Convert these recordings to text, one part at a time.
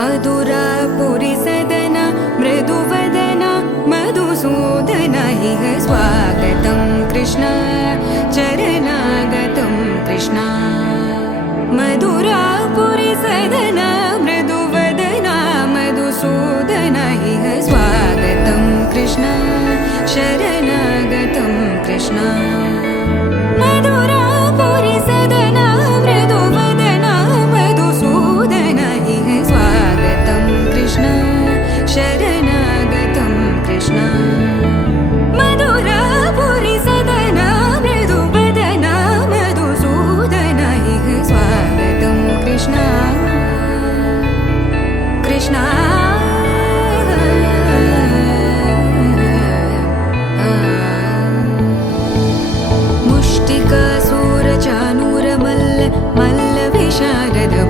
मधुरापुरी सदन मृदुवदन मधुसूदन इह स्वागतं कृष्ण चरणागतं कृष्ण मधुरापुरी सदन मृदुवदन मधुसूदन इह स्वागतं कृष्ण शरणागतं कृष्ण मधुरापुरी सदन मृदुवदन मधुसूदन इह स्वागतं कृष्ण शरणागतं कृष्ण मधुरापुरी सदन मृदुवदन मधुसूदन इह स्वागतं कृष्ण कृष्ण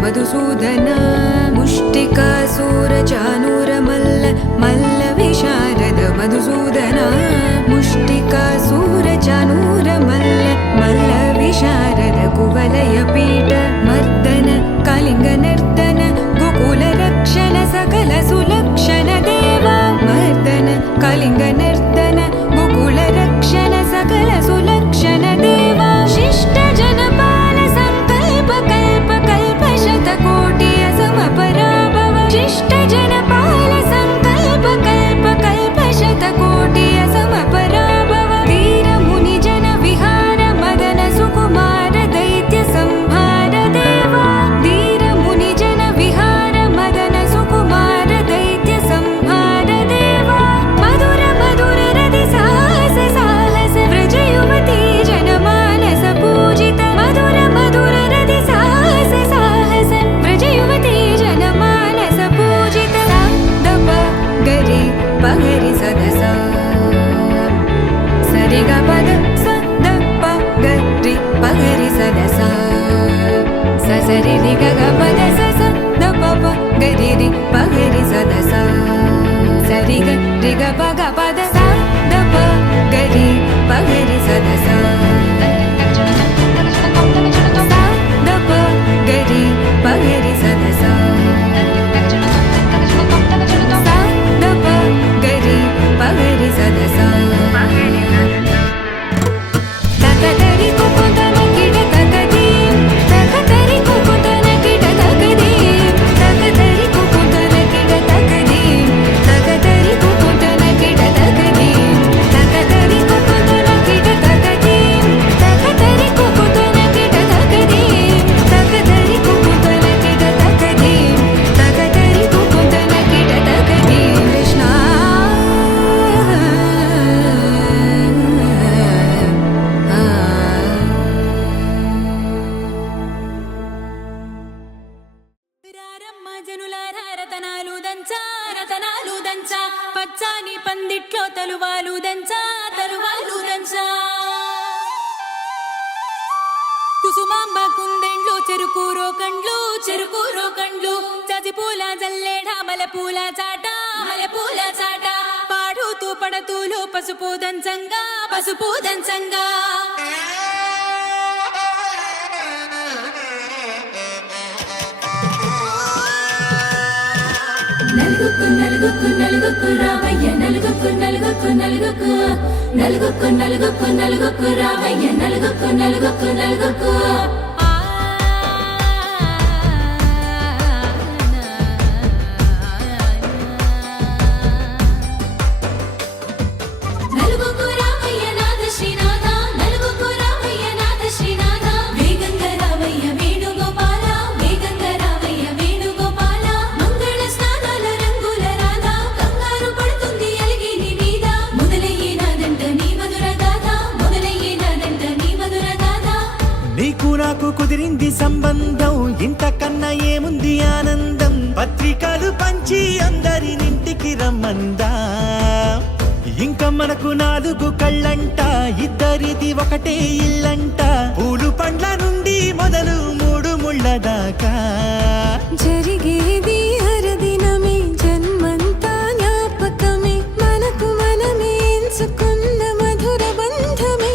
मधुसूदन मुष्टिकासूरचानूर मल्ल विशारद मधुसूदन मुष्टिकासूरचानूर मल्ल विशारद कुवलय पीठ मर्दन कलिंग नर्तन गोकुल रक्षण सकल सुलक्षण देवा मर्दन कलिंग नर्तन गोकुल रक्षण सकल सुलक्षण देवा शिष्ट जनपाल संकल्प कल्प कल्प शतकोटि असमपराभव शिष्ट जनपाल संकल्प कल्प कल्प शतकोटि असमपराभव वीर मुनि जन विहार मदन सुकुमार दैत्य संहार देवा वीर मुनि जन विहार मदन सुकुमार दैत्य संहार देवा मधुर मधुर रति साहस साहस व्रज युवती जनमानस पूजित मधुर मधुर रति साहस साहस व्रज युवती जनमानस पूजित दप गरि पगरि सदस सरि ग पद स द प गरि पगरि सदस स सरि रि ग ग पद स स द प प गरि रि पगरि सदस सरि ग रि ग प ग पद स द प गरि पगरि सदस द प गरि पगरि सदस द प गरि पगरि सदस तकदरि कुकुतन किड तकदीं तकदरि कुकुतन किड तकदीं तकदरि कुकुतन किड तकदीं तकदरि कुकुतन किड तकदीं तकदरि कुकुतन किड तकदीं तकदरि कुकुतन किड तकदीं तकदरि कुकुतन किड तकदीं तकदरि कुकुतन किड तकदीं कृष्ण రారమ్మ జనులారా రతనాలు దంచా రతనాలు దంచా పచ్చాని పందిట్లో తలువాలు దంచా తలువాలు దంచా కుసుమాంబ కుందెండ్లు చెరుకూరో కండ్లు చజిపూల జల్లేడ మలపూల చాట పాడుతూ పడతూలు పసుపు దంచంగా నలుగుకు నలుగుకు నలుగుకు రావయ్య నలుగుకు నలుగుకు నలుగుకు నలుగుకు నలుగుకు నలుగుకు రావయ్య నలుగుకు నలుగుకు నలుగుకు నలుగుకు రావయ్య నాథ శ్రీనాథ నలుగుకు రావయ్య నాథ శ్రీనాథ వేగంగా రావయ్య వేణుగోపాల వేగంగా రావయ్య వేణుగోపాల మంగళ స్నానాల రంగుల రాధ కంగారు పడుతుంది అలిగి నీ మీద మొదలయ్యేనాదంట నీ మధుర గాథ నీకు నాకు కుదిరింది సంబంధం ఇంతకన్నా ఏముంది ఆనందం పత్రికలు పంచి అందరినింటికి రమ్మందా ఇంకా మనకు 4 కళ్ళంట ఇద్దరిది ఒకటే ఇల్లంట పూలు పండ్ల నుండి మొదలు 3 ముళ్ళ దాకా జరిగేది హరదినమే జన్మంతా జ్ఞాపకమే మనకు మనమే ఎంచుకున్న మధుర బంధమే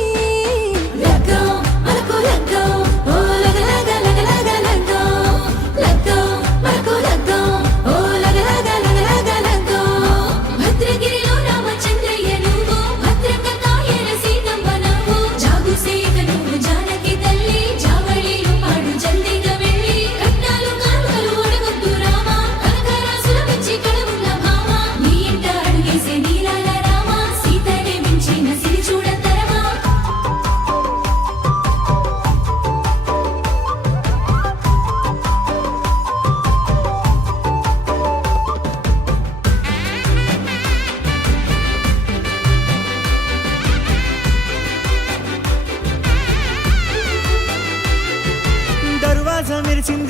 లగ్గం మనకు లగ్గం ఓ లగ లగ లగ లగ లగ్గం లగ్గం మనకు లగ్గం ఓ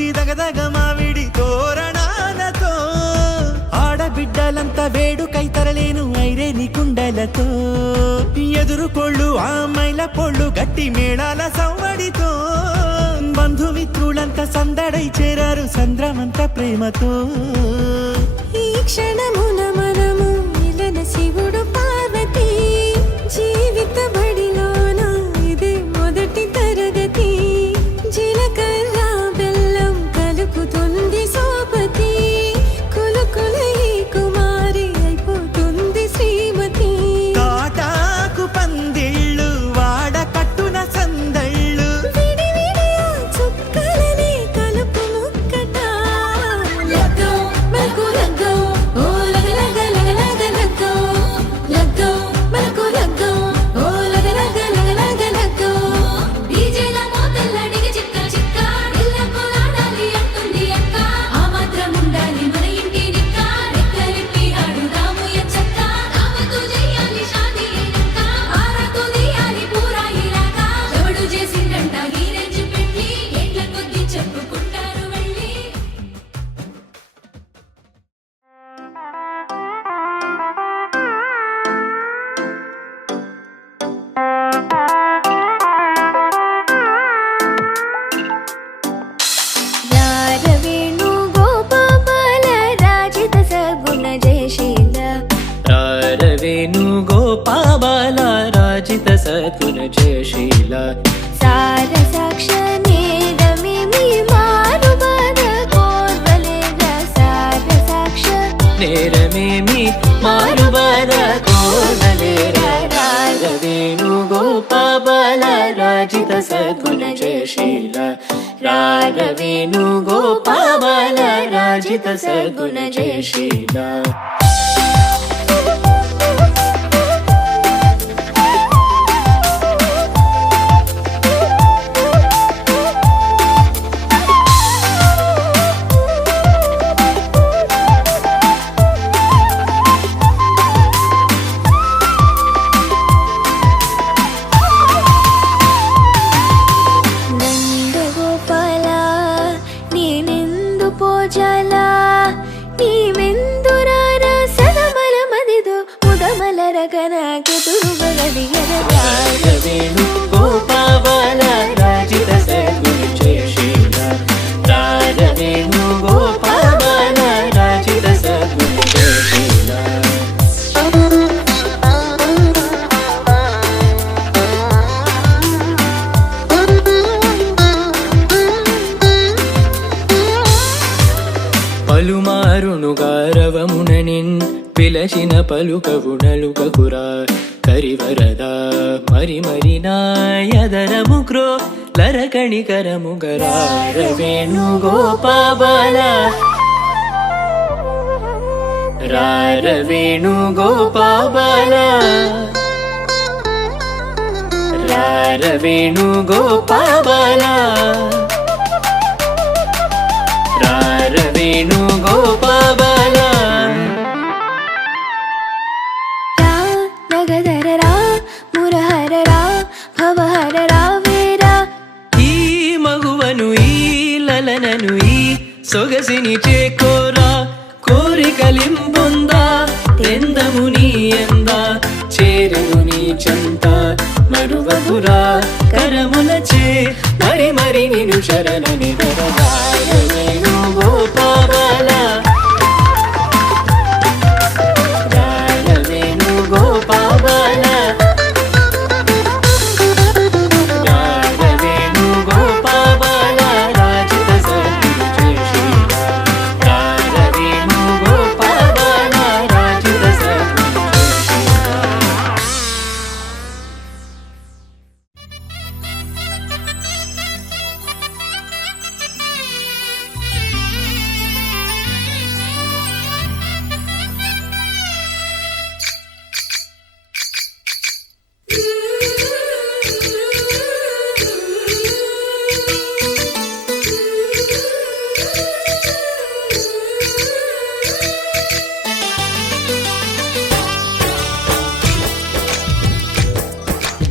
ఉంది దగదగ మావిడి తోరణాలతో ఆడబిడ్డలంతా వేడుకై తరలేను ఐరేని కుండలతో ఎదురుకోళ్ళు ఆ మైల పొళ్ళు గట్టి మేళాల సవ్వడితో బంధుమిత్రులంతా సందడై చేరారు సంద్రమంత ప్రేమతో ఈ క్షణమున మనము మిలన శివుడు పార్వతి జీవిత బడిలోన ఇదే మొదటి తరగతి జీలకర్ర బెల్లం కలుపుతుంది సోపతి కులుకుల ఈ కుమారి అయిపోతుంది శ్రీమతి తాటాకు పందిళ్ళు వాడ కట్టున సందళ్ళు విడివిడియా చుక్కలని కలుపు ముక్కట లగ్గం మనకు లగ్గం ఓ లగ లగ లగ లగ లగ్గం లగ్గం మనకు లగ్గం ఓ లగ లగ లగ లగ లగ్గం డీజేల మోతల్ల డిగ చిక్క చిక్క ఇళ్ళకు ఆడాలి అంటుంది అక్క ఆ మాత్రం ఉండాలి మన ఇంటి నిక్క రెక్కలిప్పి ఆడుదాము ఎంచక్క దావతు చేయాలి షాదీ అయినక్క ఆరతు తీయాలి పూరా ఇలాక ఎవడు చేసిందంట ఈ రేంజ్ పెట్టి ఏండ్ల కొద్ది చెప్పుకుంటారు వెళ్ళి రారవేణు గోపాల రాజిత సగుణ జయశీల రారవేణు గోపాబాల రాజిత సద్గుణ జయశీల సార సాక్ష నేరమిమి మారుబద కోర్వలేద సార సాక్ష నేరమేమి మారుబార కోరలేర రారవేణు గోపాబాల రాజిత సద్గుణ జయశీల రారవేణు గోపాబాల రాజిత సద్గుణ జయశీల నందగోపాల నేనెందు పోజాల నీవెందురార సదమల మదిదో ముదమల రగనాకెదురుగదిగర రారవేణు గోపాబాల రాజిత సద్గుణ జయశీల రారవేణు గోపాబాల రాజిత సద్గుణ జయశీల పలుమారును గారవముననిన్ పిలచిన పలుకవునలుకకురా కరివరదా మరి మరి నాయదరము క్రో లరకణికరము గరారవేణు గోపాబాల రారవేణు గోపాబాల రారవేణు గోపాబాల రారవేణు గోపాబాల రా నగధర రా మురహర రా భవహర రా వేరా ఈ మగువను ఈ లలనను ఈ సొగసిని చేకోరా కోరికలింబొందా తెందము నీ ఎంద చేరను నీ చెంత మరువకురా కరములచే మరి మరి నిను శరణని రారవేణు గోపాబాల రారవేణు గోపాబాల రారవేణు గోపాబాల రాజిత సద్గుణ జయశీల రారవేణు గోపాబాల రాజిత సద్గుణ జయశీల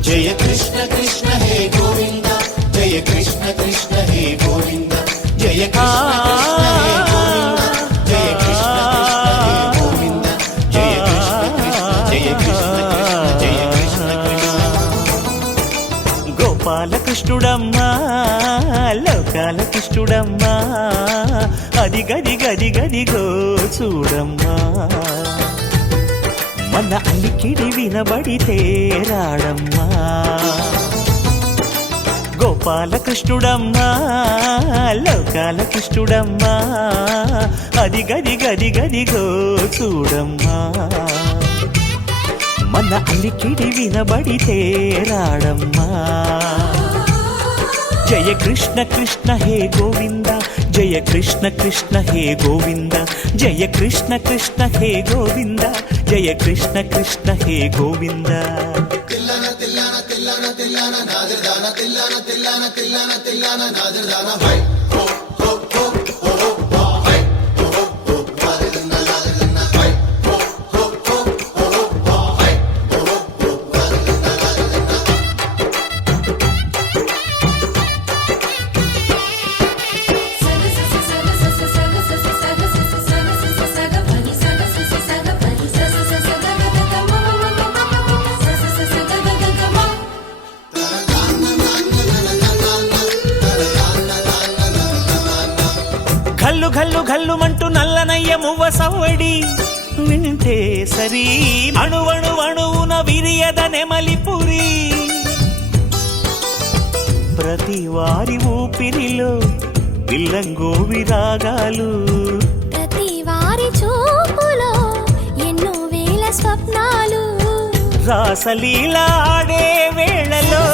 జయ కృష్ణ కృష్ణ హే గోవింద జయ కృష్ణ కృష్ణ హే గోవింద జయ గోపాలకృష్ణుడమ్మా లోకాల కృష్ణుడమ్మా అది గది గది గదిగో చూడమ్మా మన అలికిడి వినబడితే రాడమ్మా గోపాలకృష్ణుడమ్మా లోకాల కృష్ణుడమ్మా అది గది గది గదిగో చూడమ్మా మన అలికిడి వినబడితే రాడమ్మా జయ కృష్ణ కృష్ణ హే గోవింద జయ కృష్ణ కృష్ణ హే గోవింద జయ కృష్ణ కృష్ణ హే గోవింద జయ కృష్ణ కృష్ణ హే గోవింద ఘల్లు ఘల్లు ఘల్లుమంటూ నల్లనయ్య మువ్వ సవ్వడి వింటే సరి అణువణు అణువున విరియద నెమలిపురి ప్రతి వారి ఊపిరిలో విల్లంగో విరాగాలు ప్రతి వారి చూపులో ఎన్నో వేల స్వప్నాలు రాసలీల ఆడే వేళలో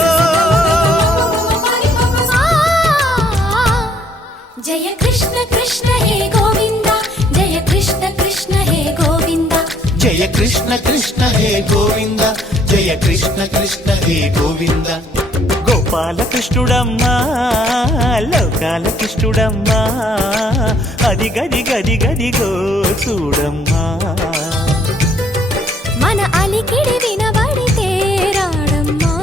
జయ కృష్ణ కృష్ణ హే గోవింద జయ కృష్ణ కృష్ణ హే గోవింద జయ కృష్ణ కృష్ణ హే గోవింద జయ కృష్ణ కృష్ణ హే గోవింద గోపాలకృష్ణుడమ్మా లోకాల కృష్ణుడమ్మా అది గది గది గదిగో చూడమ్మా మన అలికిడి వినబడితే రాడమ్మా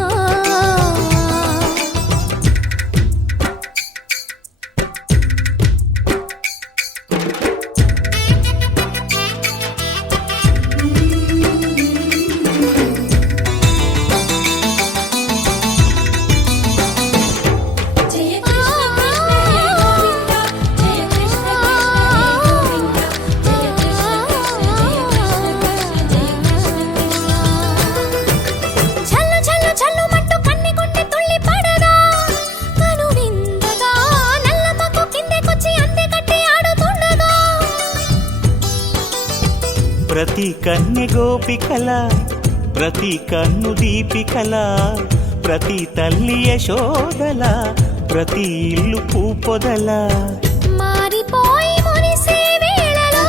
ప్రతి కన్నె గోపికల ప్రతి కన్ను దీపికల ప్రతి తల్లి యశోదల ప్రతి ఇల్లు పూపొదల మారిపోయి మురిసే వేళలో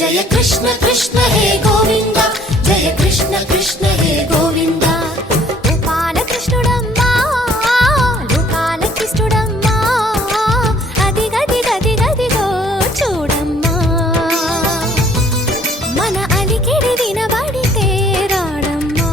జయ కృష్ణ కృష్ణ హే గోవింద జయ కృష్ణ కృష్ణ హే గోవింద గోపాల కృష్ణుడమ్మా లోకాల కృష్ణుడమ్మా అది గది గది గదిగో చూడమ్మా మన అలికిడి వినబడితే రాడమ్మా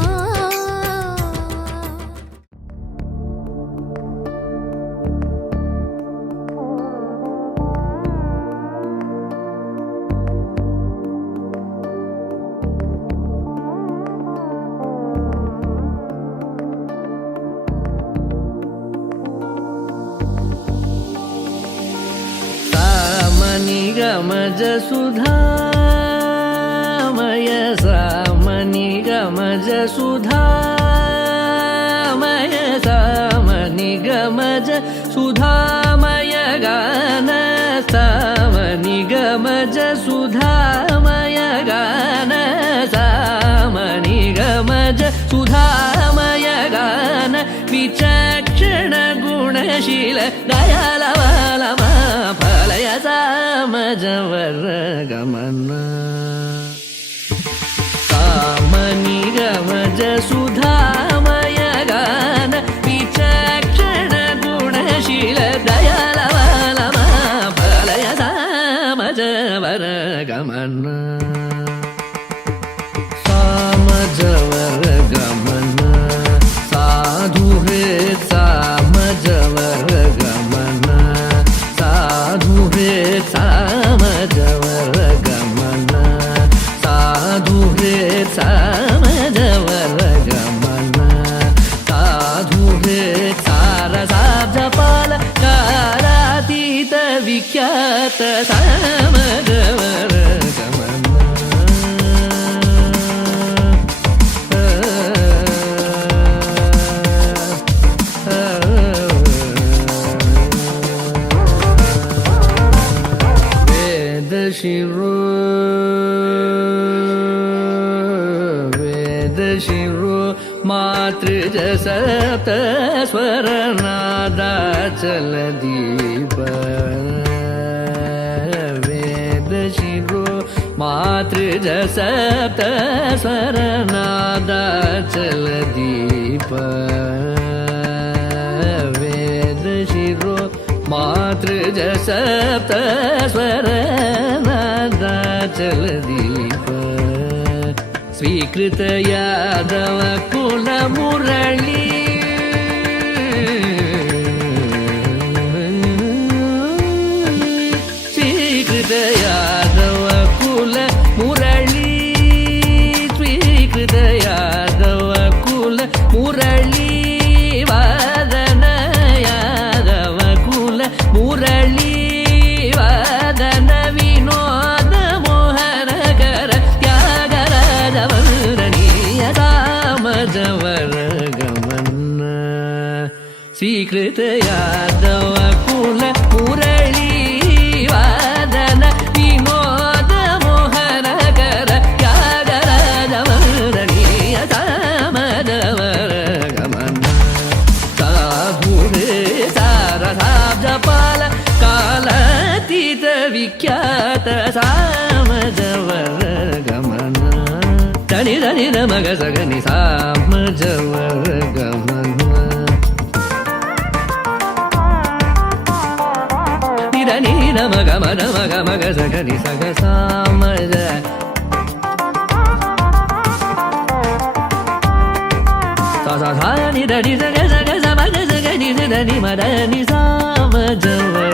గమజ సుధామయ సామని గమజ సుధామయ సామని గమజ సుధామయ గాన సామని గమజ సుధామయ గాన సామని గమజ సుధామయ గాన విచక్షణ గుణశీల దయాలవలమ ఫలయ సామజవర గమన సామని గమజ సుధామయ గాన విచక్షణ గుణశీల దయాలవలమ ఫలయ సామజవర గమన సామజవర గమన సాధు హృత్ ಸಾಮಗವರ ಗಮನ ವೇದ ಶಿರೋ ಮಾತೃಜ ಸಪ್ತ ಸ್ವರನಾದಾಚಲ ದೀಪ ವೇದ ಶಿರೋ ಮಾತೃಜ ಸಪ್ತ ಸ್ವರನಾದಾಚಲ ದೀಪ ವೇದ ಶಿರೋ ಮಾತೃಜ ಸಪ್ತ ಸ್ವರನಾದಾಚಲ ದೀಪ ಸ್ವೀಕೃತ ಯಾದವ ಕುಲ ಮುರಳಿ ಸ್ವೀಕೃತ ಯಾದವ ಕುಲ ಮುರಳಿ ಸ್ವೀಕೃತ ಯಾದವ ಕುಲ ಮುರಳಿ ವಾದನ ಯಾದವ ಕುಲ ಮುರಳಿ ವಾದನ ವಿನೋದ ಮೋಹನಕರ ತ್ಯಾಗರಾಜವರ್ಣನೀಯ ಸಾಮಜವರ ಗಮನ ಸ್ವೀಕೃತ ಯಾದವ ಕುಲ ಮುರಳಿ ವಾದನ ವಿನೋದ ಮೋಹನಕರ ತ್ಯಾಗರಾಜವರ್ಣನೀಯ ಸಾಮಜವರ ಗಮನ ಸಾಹುರೇ ಸಾರಸಾಬ್ಜಪಾಲ ಕಾಲಾತೀತ ವಿಖ್ಯಾತ ಸಾಮಜವರ ಗಮನ ಧನಿ ಧನಿ ನಮಗ ಸಗನಿ ಸಾಮಜವರ ಗಮನ ಧನಿ ನಮಗ ಮಗ ಮಗ ಮಗ ಸಗನಿ ಸಗ ಸಾಮಜ ನಿ ಧನಿ ಸಗ ಸಗ ಸಮಗ ಸಗ ನಿ ಧನಿ ಮದ ನಿ ಸಾಮಜವರ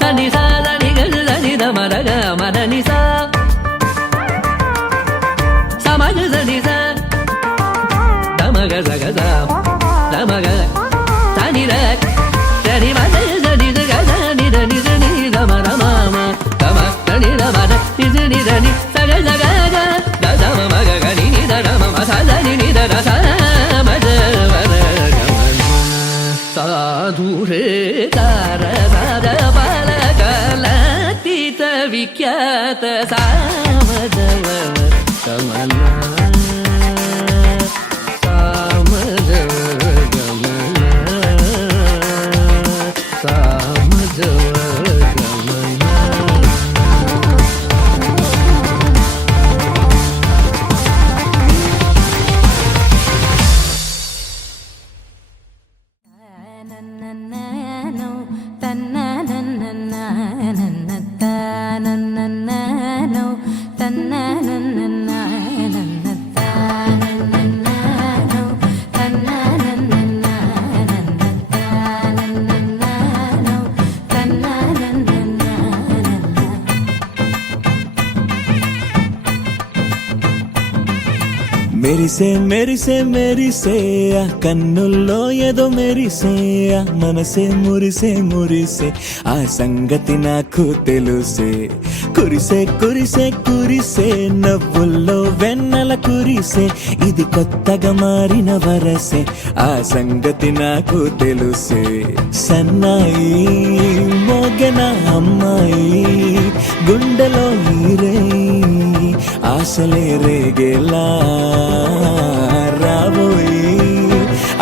ಸನಿ ಸಾ ನಿ ಗ ನಿ ದ ಮದ ಗ ಮದ ನಿ ಸಾ ಸಮಗ ಸನಿ ಸಾ ದಮಗ ಸಗ ಸ ದಮಗ ಸನಿ ರ ಸನಿ ಮದ ಸನಿ ದ ಗ ನಿ ದ ನಿ ದ ನಿ ದ ಮ ದ ಮ ಮ ದ ಮ ದ ನಿ ದ ಮ ದ ನಿ ದ ನಿ ದ ನಿ ಸಗ ಸಗ ಗ ದ ದ ಮ ಮ ಗ ಗ ನಿ ನಿ ದ ದ ಮ ಮ ಸ ದ ನಿ ನಿ ದ ದ ಸ ಮ ದ ವರ ಗಮನ ಸಾಧು ರೇ ತಾರ ಸಾದ ಪಾಲ ಕಲಾತೀತ ವಿಖ್ಯಾತ ಸಾಮಜವರ ಗಮನ ಸಾಮಜವರ ಗಮನ ಸಾಮಜವರ ಗಮನ ನನ್ನನ್ನೋ ತನ್ನ ನನ್ನನ್ನ ನನ್ನನ್ನೋ ತನ್ನ ನನ್ನನ್ನ ನನ್ನತ್ತ ನನ್ನನ್ನೋ ತನ್ನ ನನ್ನನ್ನ ನನ್ನತ್ತ ನನ್ನನ್ನೋ ತನ್ನ ನನ್ನನ್ನ ನನ್ನ మెరిసే మెరిసే మెరిసే ఆ కన్నుల్లో ఏదో మెరిసే ఆ మనసే మురిసే మురిసే ఆ సంగతి నాకు తెలుసే కురిసే కురిసే కురిసే నవ్వుల్లో వెన్నెల కురిసే ఇది కొత్తగా మారిన వరసే ఆ సంగతి నాకు తెలుసే సన్నాయి మోగెన అమ్మాయి గుండెలో ఈరే ఆశలే రేగేలా రాబోయి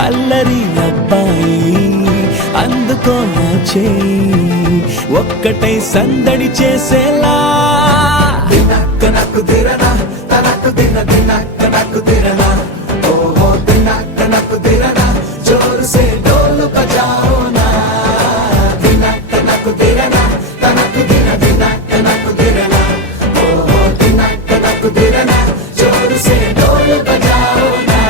అల్లరి అబ్బాయి అందుకో నా చేయి ఒక్కటై సందడి చేసేలా దినక్క నాకు దిరనా తనకు దిన దినక్క నాకు దిరనా ఓహో దినక్క నాకు దిరనా జోరు సే డోలు బజాओ నా దినక్క నాకు దిరనా తనకు దిన దినక్క నాకు దిరనా ఓహో దినక్క నాకు దిరనా జోరు సే డోలు బజాओ నా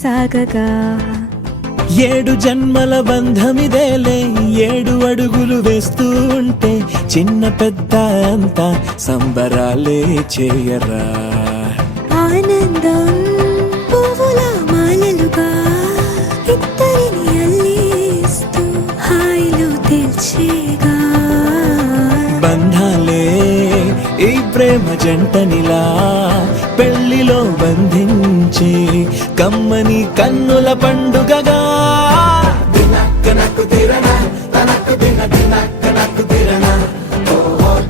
సాగగా 7 జన్మల బంధమిదేలే 7 అడుగులు వేస్తూ ఉంటే చిన్న పెద్ద అంతా సంబరాలే చేయరా ఆనందం పువ్వుల మాలలుగా ఇద్దరిని అల్లేస్తూ హాయిలో తెల్చేగా బంధాలే ఈ ప్రేమ జంటనిలా పెళ్లిలో బంధించి కమ్మని కన్నుల పండుగగా దినక్కనకు తిరనా తనకు దిన దినక్కనకు తిరనా ఓ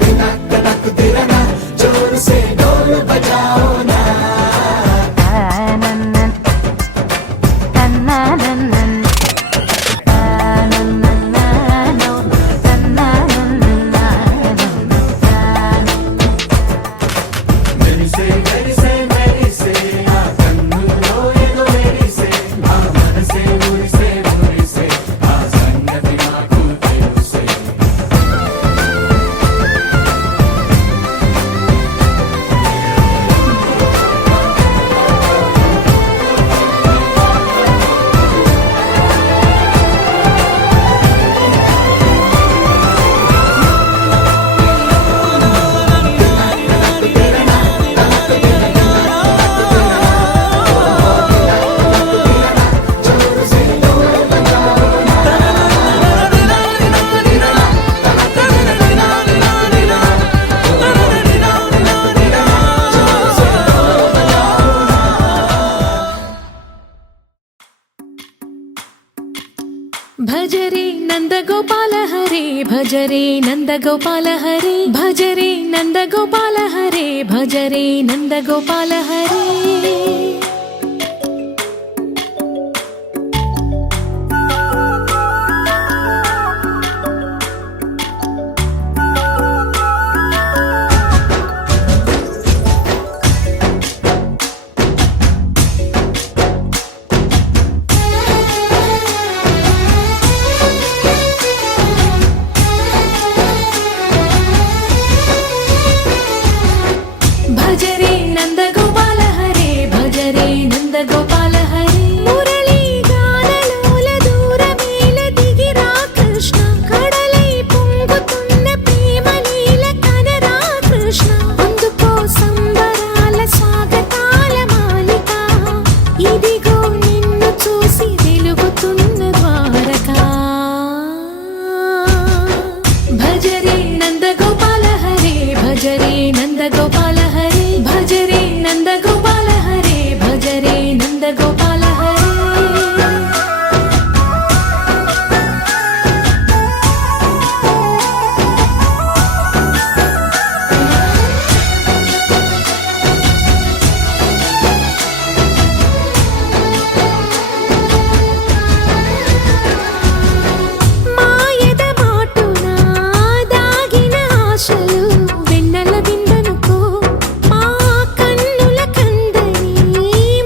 దినక్కనకు తిరనా జోరు సే డోలు బజాओ నా భజరే నందగోపాల హరే భజరే నందగోపాల హరే భజరే నందగోపాల హరే భజరే నందగోపాల హరే భజరే నందగోపాల హరే భజరే నందగోపాల హరే మురళీ గానలోల దూరమేల దిగిరా కృష్ణ కడలై పొంగుతున్న ప్రేమ లీల కనరా కృష్ణ అందుకో సంబరాల స్వాగతాల మాలిక ఇదిగో నిన్ను చూసి వెలుగుతున్న ద్వారకా భజరే నందగోపాల హరే భజరే నందగోపాల హరే భజరే నందగోపాల హరే భజరే నందగోపాల హరే మాయద మాటున దాగిన ఆశలు వెన్నెల విందనుకో మా కన్నుల కందని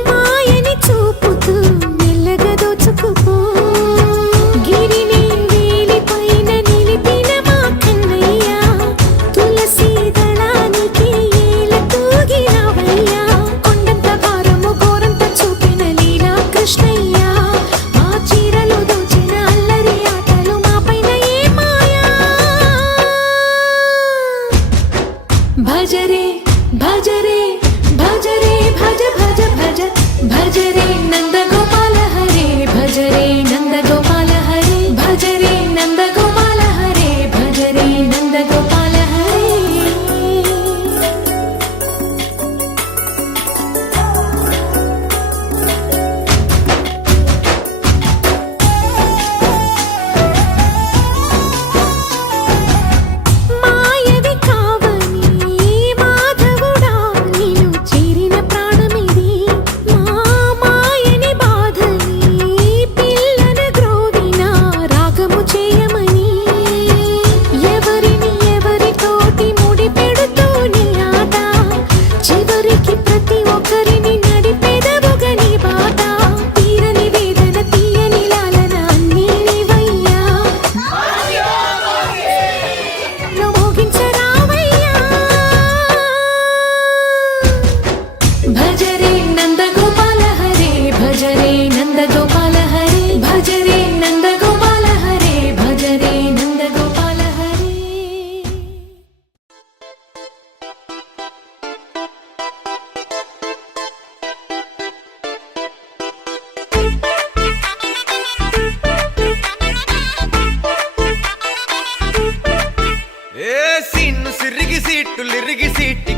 మాయని చూపుతూ మెల్లగా దోచుకుపో గిరిని వేలిపైన నిలిపిన మా కన్నయ్య తులసి దళానికి ఏల తూగినవయ్యా కొండంత భారము గోరంత చూపిన లీలా కృష్ణయ్య మా చీరలు దోచిన అల్లరి ఆటలు మాపైన ఏ మాయా భజరే భజరే భజరే భజ భజ భజ భజరే నందగోపాల హరే భజరే నందగోపాల హరే భజరే నందగోపాల హరే భజరే నందగోపాల హరే మాయవి కావని మాధవుడా నిన్ను చేరిన ప్రాణమిది మా మాయని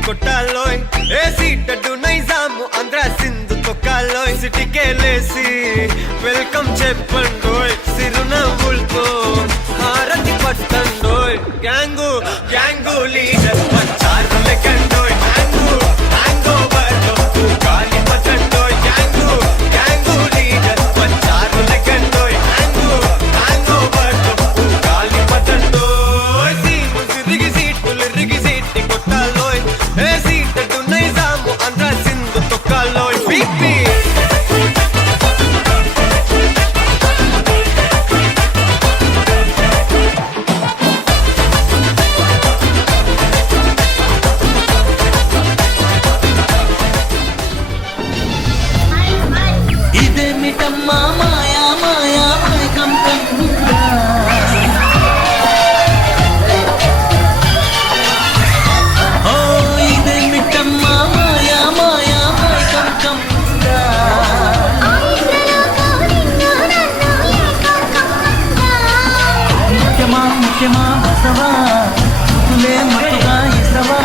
కొట్టాలోయ్ ఏసీ టడ్డు నైజాము ఆంధ్ర సింధు తొక్కాలోయ్ సిటీకేలేసి వెల్కమ్ చెప్పండోయ్ సిరునవ్వులతో హారతి పట్టండోయ్ గ్యాంగు గ్యాంగు లీడర్ పంచారు లెక్కండోయ్ హ్యాంగు హ్యాంగ్ ఓవర్ గాలి పట్టండోయ్ గ్యాంగు గ్యాంగు లీడర్ పంచారు లెక్కండోయ్ హ్యాంగు హ్యాంగ్ ఓవర్ గాలి పట్టండోయ్ సీము సిరిగి సీటి కొట్టాలోయ్ ఏ సీటు నైజాము ఆంధ్ర సింధు తొక్కాలోయ్ బీపీ ఇదేమిటమ్మా మాయా మాయా మైకం కమ్ముందా ఓ ఇదేమిటమ్మా మాయా మాయా మైకం కమ్ముందా ముఖ్యమా ముఖ్యమా బసవా ములే మతుగా ఇసవా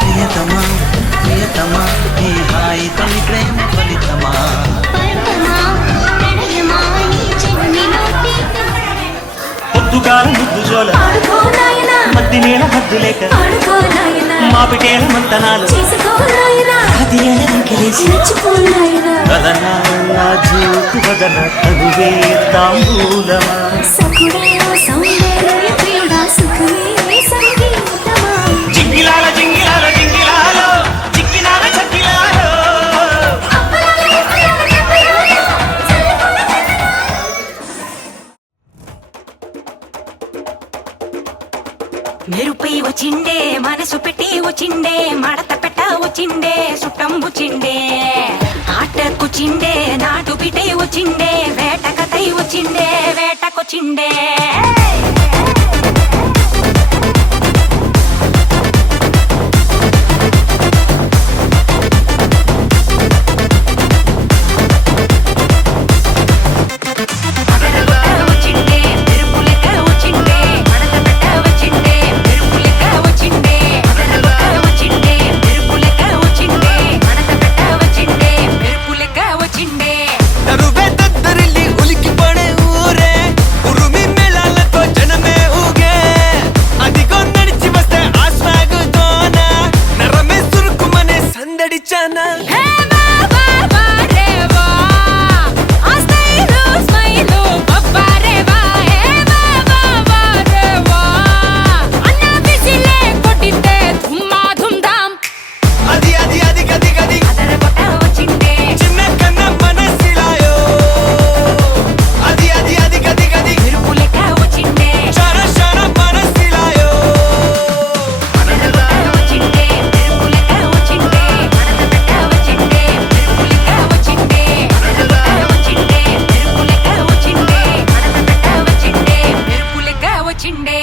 ప్రియతమా ప్రియతమా ఈ హాయి తొలి ప్రేమ ఫలితమా పొద్దుగాల ముద్దు జోల మద్ది నీళ్ళ హద్దు లేక మాపిటేల మంతనాలు అది ఎనకెలేసి వదన జూకు వదన తనువే తాంబూలమా జింగిలాల జింగిలాల జింగిలాలో జింగిలాల చక్కిలాలో మెరుపై వచ్చిండే మనసు పెట్టి వచ్చిండే మడత పెట్ట వచ్చిండే సుట్టం వచ్చిండే ఆటకొచ్చిండే నాటు పిటై వచ్చిండే వేట కథై వచ్చిండే వేటకొచ్చిండే నరువే దద్దరిల్లి ఉలికి పడే ఊరే ఉరుమి మేళాలతో జనమే ఊగే అదిగో నడిచి వస్తే ఆ స్వాగ్ తోన నరమే సురుకుమనే సందడి చానా అది అది అది గది గది చిన్న కన్న మనసిలాయో అది అది అది గది గది శర శర మనసిలాయో వచ్చిండే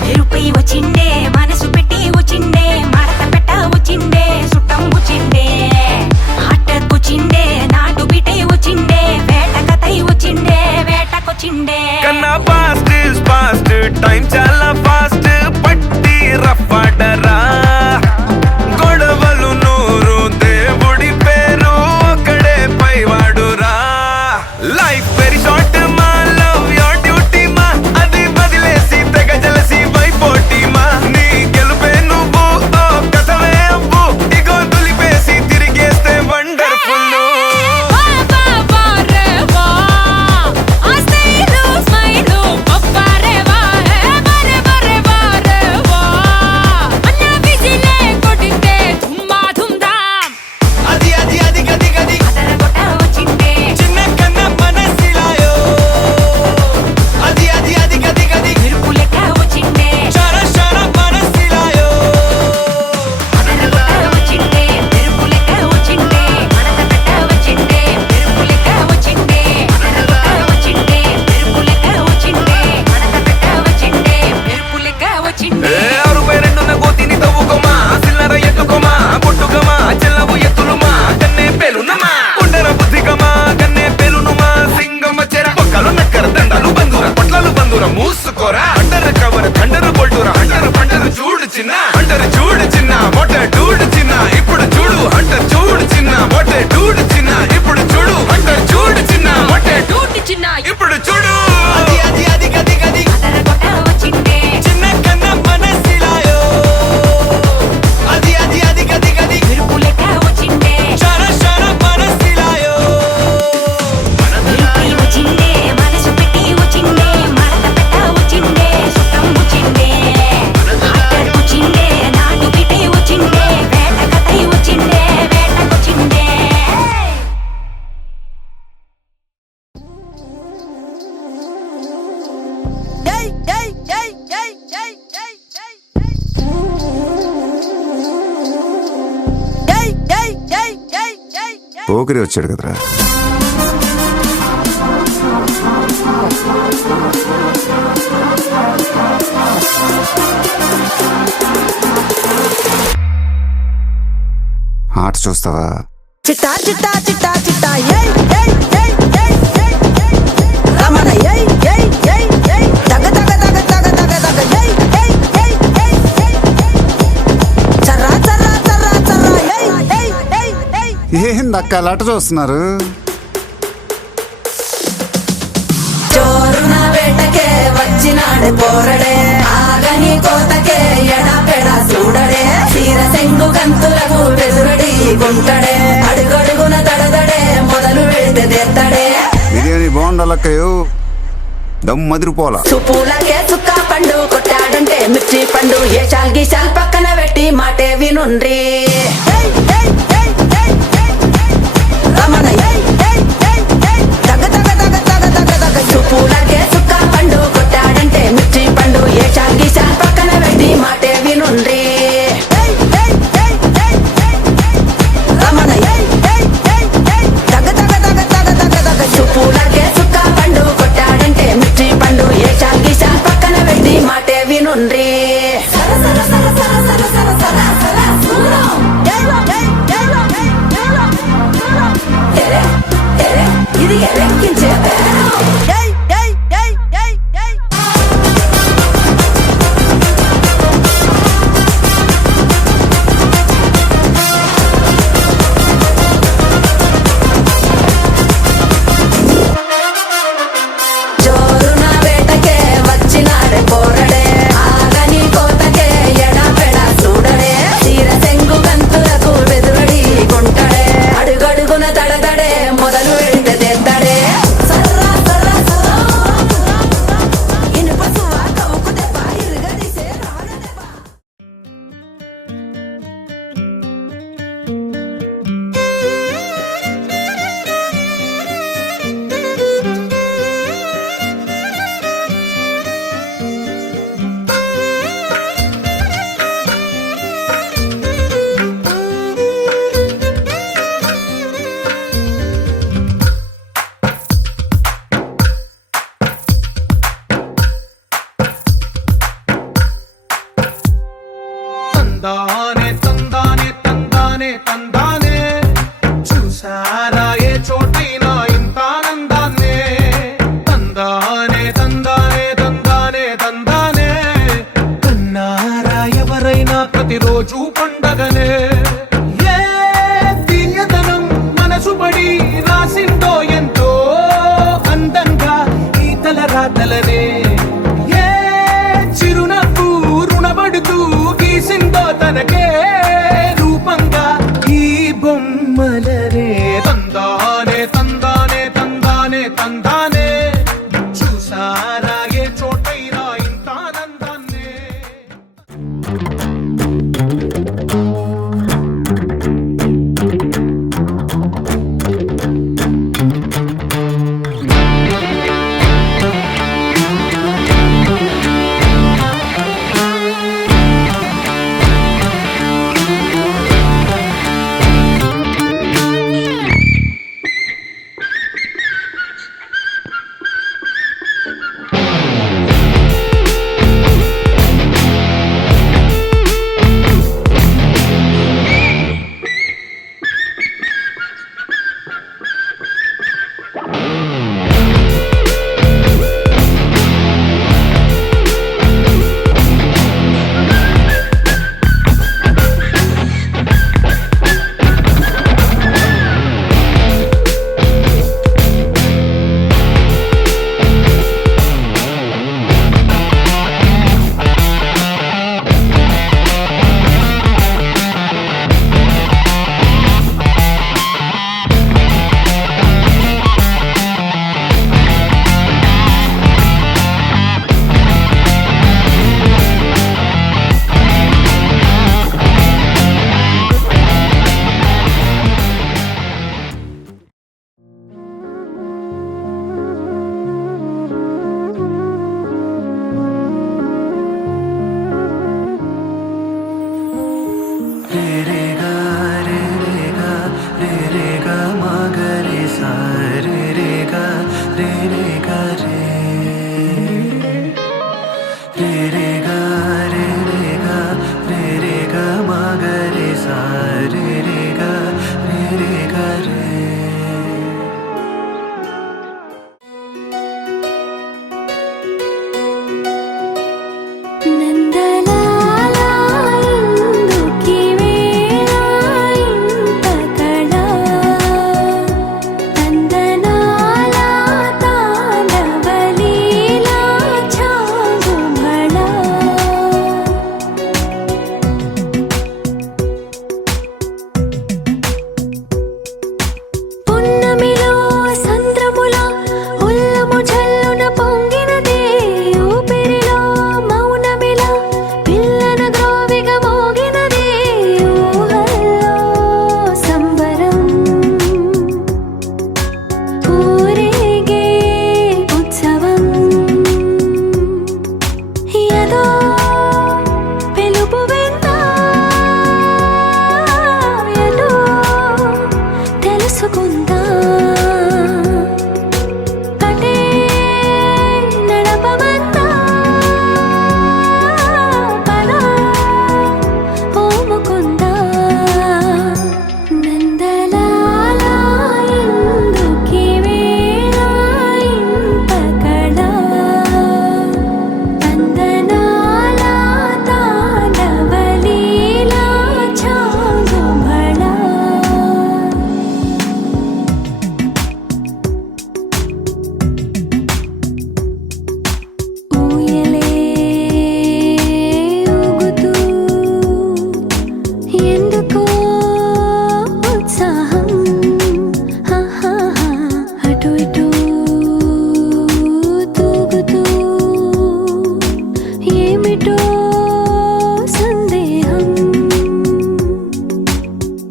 మెరుపై వచ్చిండే మనసు పెట్టి వచ్చిండే మడత పెట్ట వచ్చిండే సుట్టం వచ్చిండే ఆటకొచ్చిండే నాటు బిటై వచ్చిండే వేట కథై వచ్చిండే వేటకొచ్చిండే కన్నా ఫాస్ట్ ఫాస్ట్ టైం చాలా ఫాస్ట్ పట్టి రఫాడరా గొడవలు నూరు దేవుడి పేరు ఒకడే పైవాడురా లైఫ్ వెరీ షార్ట్ మా లవ్ యోర్ డ్యూటీ మా అది వదిలేసి తెగ జలసి వైపోటీ మా నీ గెలుపే నువ్వు ఓ కథవే అవ్వు ఇగో దులిపేసి తిరిగేస్తే వండర్ఫుల్ ఆ స్టైలు స్మైలు పప్పారే వా పోకిరి వచ్చాడు కదరా. ఆట చూస్తావా? చిట్టా చిట్టా చిట్టా చిట్టా ఏయ్ ఏయ్ ఏయ్ ఏయ్ ఏయ్ ఏయ్ రమణ ఏయ్ ఏయ్ ఏయ్ ఏయ్ దగ దగ దగ దగ దగ దగ ఏయ్ ఏయ్ ఏయ్ ఏయ్ ఏయ్ చర్రా చర్రా చర్రా చర్రా ఏయ్ ఏయ్ ఏయ్ ఏయ్ ఏందక్క అలా చూస్తున్నారు? చోరున వేటకే వచ్చినాడు పోరడే ఆగని కోతకే ఎడా పెడా చూడడే తీర సెంగు గంతులకు వెదురడి గుంటడే అడుగడుగున దడదడే మొదలు వెళ్తే తెత్తడే బిర్యానీ బాగుండాలక్కయ్యో, దమ్ మదిరిపోలా. సుపూలకే చుక్క పండు కొట్టాడంటే మిర్చి పండు ఏ చాల్ గీసాల్ పక్కన పెట్టి మాటే వినుండ్రి రమణ ఏయ్ ఏయ్ ఏయ్ ఏయ్ దగ దగ దగ దగ దగ దగ సుపూలకే చుక్క పండు కొట్టాడంటే మిర్చి పండు ఏ చాల్ గీసాల్ పక్కన పెట్టి మాటే వినుండ్రి రమణ ఏయ్ ఏయ్ ఏయ్ ఏయ్ దగ దగ దగ దగ దగ దగ సుపూలకే చుక్క పండు కొట్టాడంటే మిర్చి పండు ఏ చాల్ గీసాల్ పక్కన పెట్టి మాటే వినుండ్రి సర సర సర సర సర సర సర సర సూరం ఏయ్ ఏయ్ అటు ఇటు తూగుతూ ఏమిటో సందేహం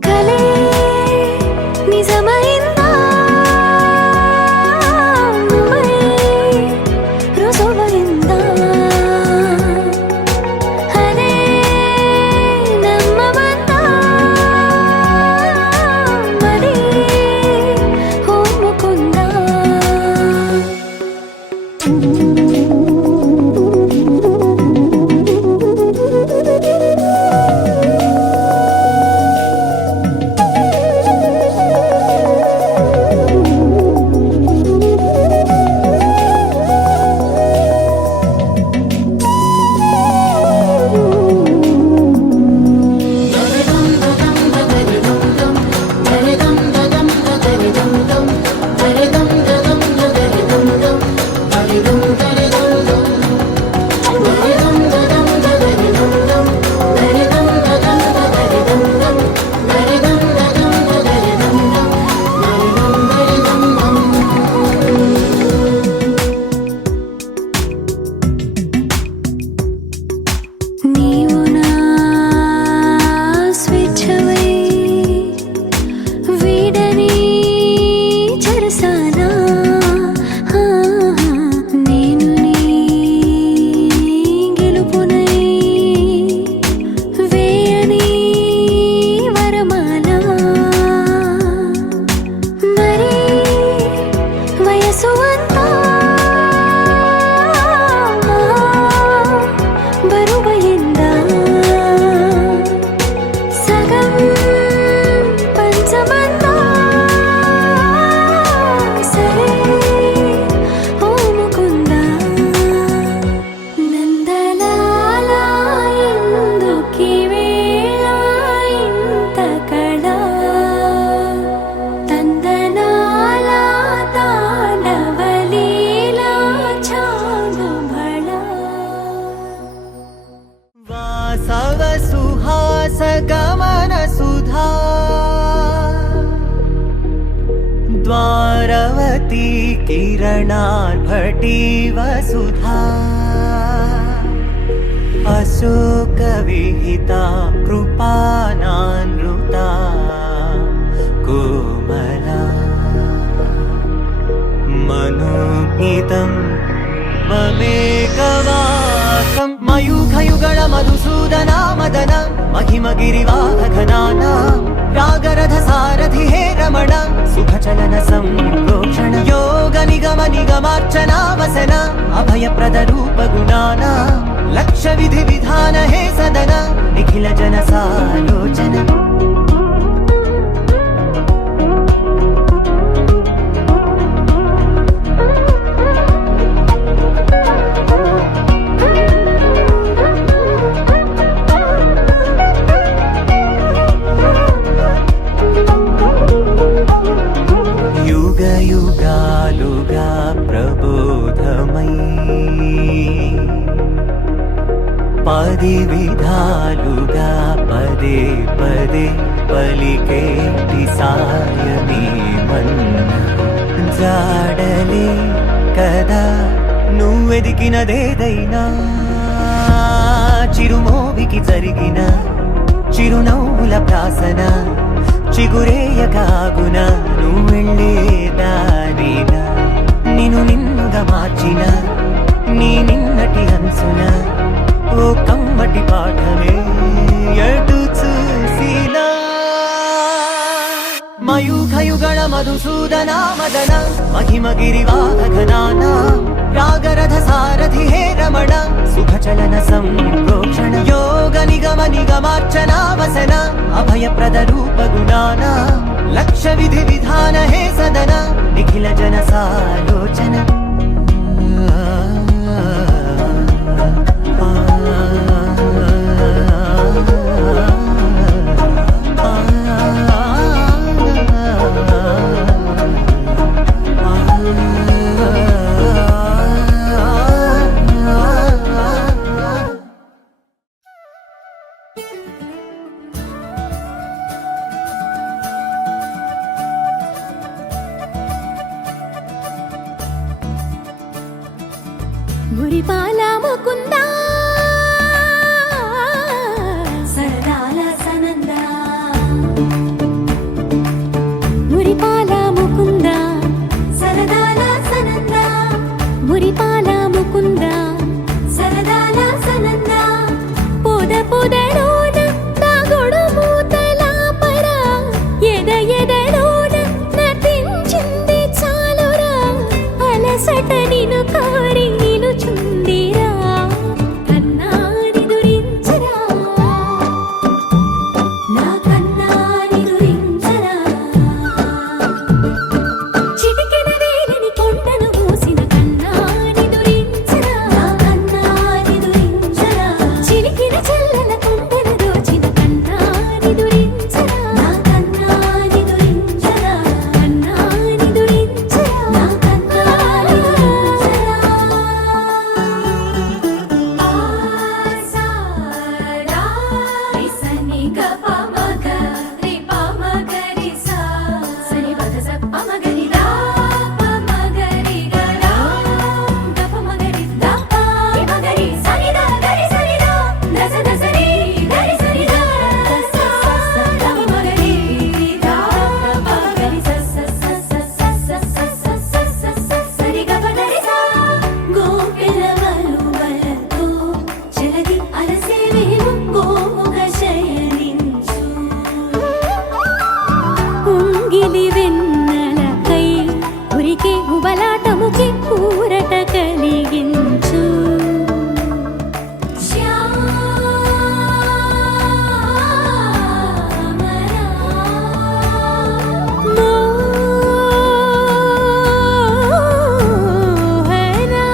కలే నిజమైందా నువ్వే రుజువైందా అదే నమ్మవద్దా మరి ఒప్పుకుందా నీవు నా స్వేచ్ఛవై వీడని చెరసానా నేను నీ గెలుపునై వేయని వరమాల మరి వయసు అంతా బరువైందా సగం పంచమంతా సరే ఓముకుందా నందలాల ఎందుకీ వేళ ఇంత కళ తందనాల తాండవలీలా చాగబళ వాసవ సుహాస గమన సుధా ద్వారవతీ కిరణార్భటీ వసుధా అశోక విహితా కృపానానృతా కోమలా మనోగీతం మమేకవాకం మయూఖయుగళ మధుసూదన మదన మహిమగిరివాహఘనానా రాగరథ సారథి హే రమణ సుఖచలన సంప్రోక్షణ యోగ నిగమ నిగమార్చనా వసన అభయప్రద రూప గుణానా లక్ష విధి విధాన హే సదన నిఖిల జన సాలోచన యుగ యుగాలుగా ప్రబోధమై పది విధాలుగా పదే పదే పలికేటి సాయమే మన్న జాడలే కదా నువ్వెదికినదేదైనా చిరుమోవికి జరిగిన చిరునవ్వుల ప్రాసన చిగురేయకాగున నువ్వెళ్ళేదారిన నిన్ను నిన్నుగా మార్చిన నీ నిన్నటి హంసున ఓ కమ్మటి పాఠమే ఎటు చూసినా మయూఖయుగళ మధుసూదన మదన మహిమగిరివాహఘనానా రాగరథ సారథి హే రమణ సుఖచలన సంప్రోక్షణ యోగ నిగమ నిగమార్చనా వసన అభయప్రద రూప గుణానా లక్ష విధి విధాన హే సదన నిఖిల జన సాలోచన మురిపాల ముకుందా సరదాల సనందా మురిపాల ముకుందా సరదాల సనందా మురిపాల ముకుందా సరదాల సనందా పొద పొదలోన తాగుడు మూతల పరా ఎద ఎదలోన నటించింది చాలురా అలసట నిను కారి నిలుచుందిరా కన్నాని దురించరా నా కన్నాని దురించరా చిటికెన వేలిని కొండను మూసిన కన్నాని దురించరా నా కన్నాని దురించరా చిలికిన చెల్లెల కొండను దోచిన కన్నాని దురించరా నా కన్నాని దురించరా కన్నాని దురించరా నా కన్నాని దురించరా ఆసారా రిసని గపమగ రిపమగరి సా సని బదస పమగరి దా పమగరి గరా గపమగరి దా పమగరి సని దా గరి సని దా దస దసరి గరి సని దా దస సస పమగరి దా పమగరి సస సస సస సస సస సరి గపగరి సా గోపిలవలు వలతో జలది అలసేవేమో గోముఖ శయనించు ఉంగిలి వెన్నెలకై ఉరికే ఉబలాటముకి ఊరట కలిగించు మోహనా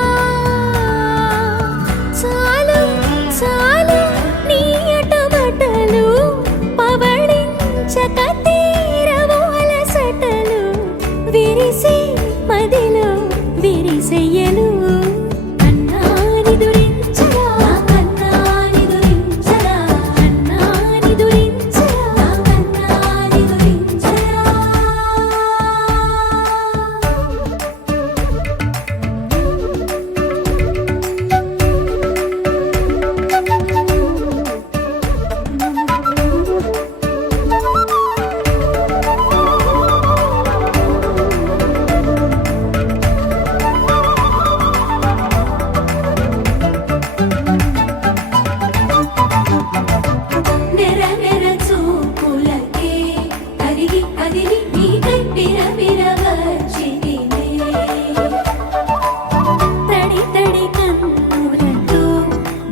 చాలు చాలు నీ అటమటలు పవళించక తీరవు అలసటలు విరిసే మదిలో విరిసెయ్యలు కన్నాని దురించరా కన్నాని దురించరా కన్నాని దురించరా కన్నాని దురించరా నెర నెర చూపులకే కరిగి కదిలి నీకై పిరపిర వచ్చితినే తడి తడి కన్నులతో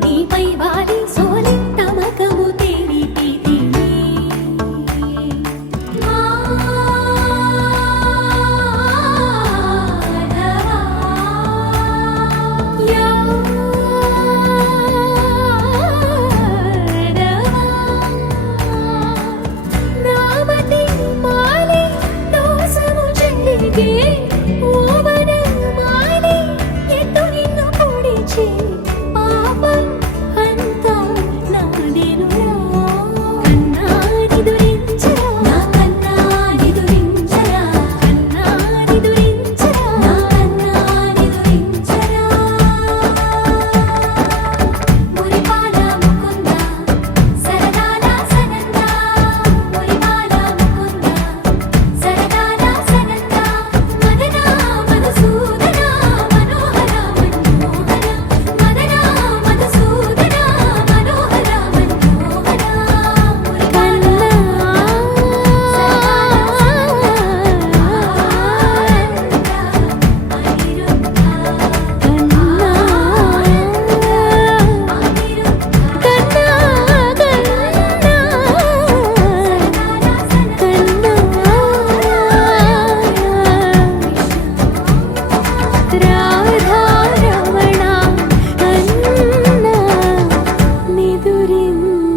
నీపై వాలి సోలి తమకము తెలిపితినే నామతి మాలి దోసము చెల్లిగే ఓవన మాలి ఎత్తు నిన్ను పొడిచి పాపం అంతా నాదేనురా కన్నాని దురించరా నా కన్నాని దురించరా కన్నాని దురించరా నా కన్నాని దురించరా మురిపాల ముకుందా సరదాల సనందా మురిపాల ముకుందా సరదాల సనందా మదనా మధుసూదనా మనోహర మనోహర మదనా మధుసూదనా మనోహర మనోహర మురిపాల రాధారమణ కన్నా నిదురించరా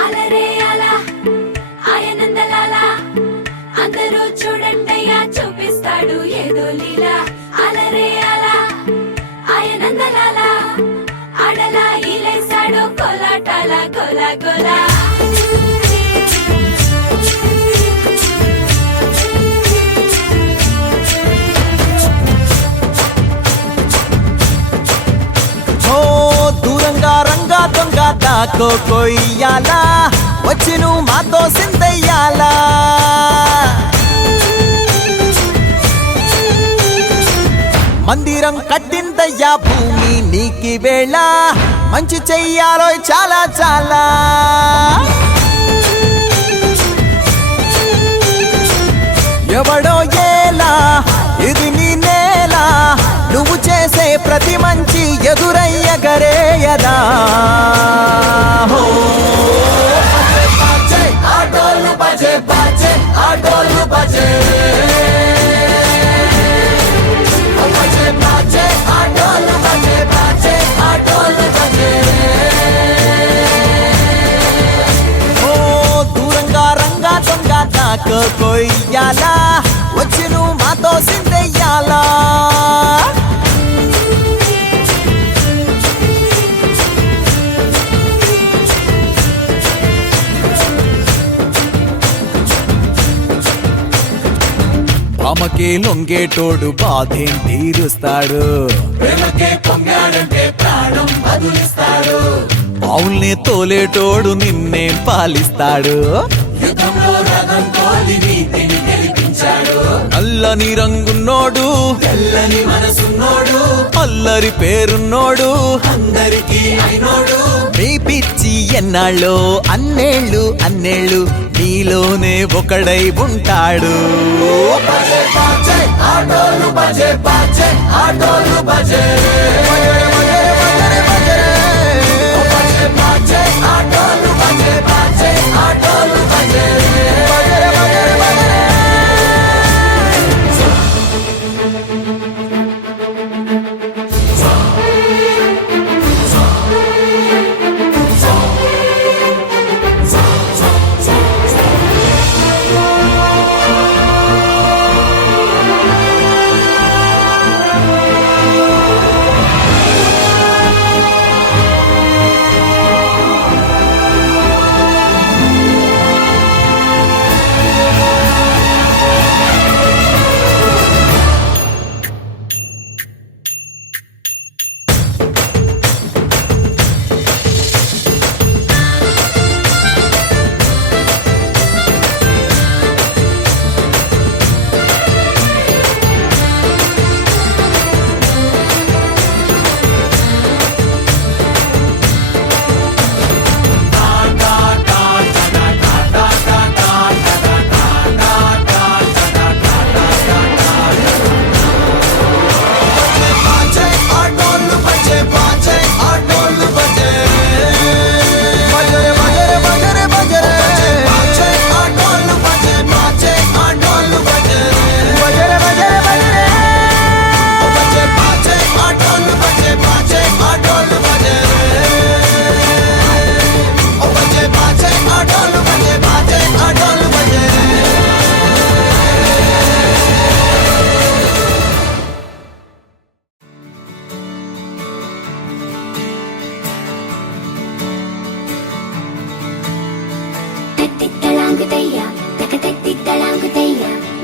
అలరే అలా ఆయనందలాలా అందరూ చూడండయ్యా చూపిస్తాడు ఏదో లీలా అలరే అలా ఆయనందలాలా అడలా ఈలేసాడు కోలాటాల గోలా గోలా దాకో కొయ్యాలా వచ్చి నువ్వు మాతో సిందయ్యాలా మందిరం కట్టిందయ్యా భూమి నీకి వేళ మంచి చెయ్యాలో చాలా చాలా ఎవడో ఏలా ఇది నీ నేల నువ్వు చేసే ప్రతి మంచి ఎదురయ్యగరేయదా హో బజే ఆటోలు బజే బజే ఆటోలు బజే బజే బజే ఆటోలు బజే బజే ఆటోలు బజే ఓ దూరంగా రంగా దొంగ దాకో కొయ్యాలా వచ్చి నువ్వు మాతో సిందెయ్యాలా అమ్మకే లొంగేటోడు బాధేం తీరుస్తాడు ప్రేమకే పొంగాడంటే ప్రాణం బదులిస్తాడు పావుల్ని తోలేటోడు నిన్నేం పాలిస్తాడు యుద్ధంలో రథం తోలి నీతిని గెలిపించాడు నల్లని రంగున్నోడు తెల్లని మనసున్నోడు అల్లరి పేరున్నోడు అందరికీ అయినోడు మీ పిచ్చి ఎన్నాళ్ళో అన్నేళ్ళు అన్నేళ్ళు నీలోనే ఒకడై ఉంటాడు బజే బజే ఆటోలు బజే బజే ఆటోలు బజే బజే ఆటోలు బజే బజే ఆటోలు బజే